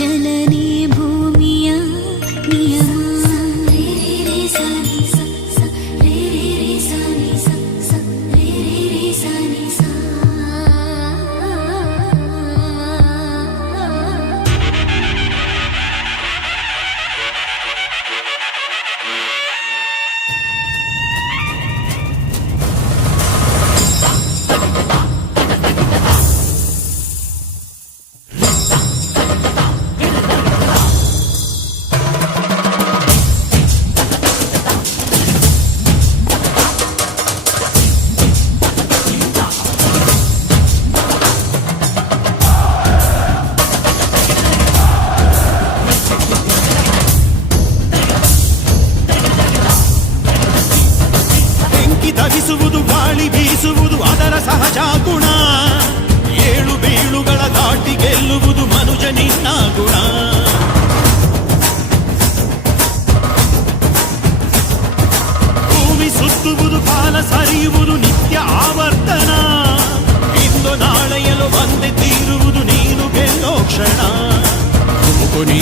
जननी ಬೀಸುವುದು ಗಾಳಿ ಬೀಸುವುದು ಅದರ ಸಹಜ ಗುಣ. ಏಳು ಬೀಳುಗಳ ದಾಟಿ ಗೆಲ್ಲುವುದು ಮನುಜನಿನ್ನ ಗುಣ.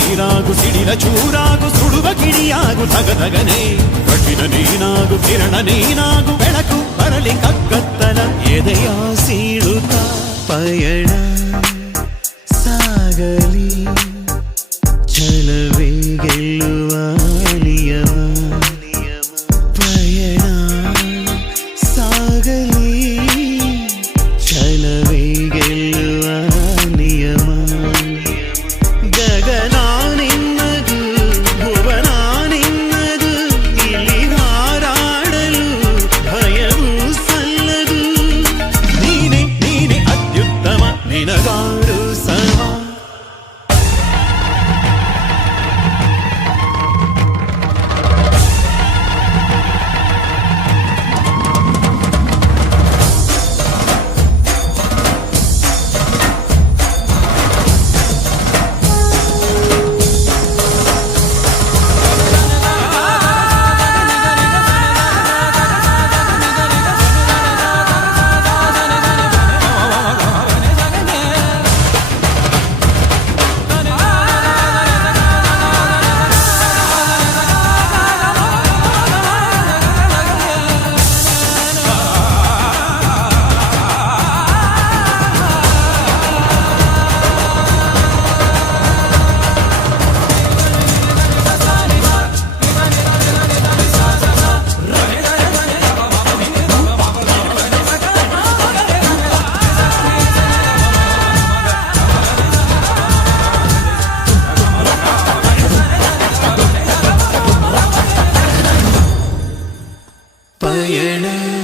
ನೀರಾಗು ಸಿಡಿಲ ಚೂರಾಗು ಸುಡುವ ಕಿಡಿಯಾಗು ತಗದಗನೆ ಕಠಿಣ ನೀನಾಗು ಕಿರಣ ನೀನಾಗು ಬೆಳಕು ಬರಲಿ ಕಗ್ಗತ್ತಲ ಎದೆಯ ಸೀಳುತ್ತ ಪಯಣ பயணம்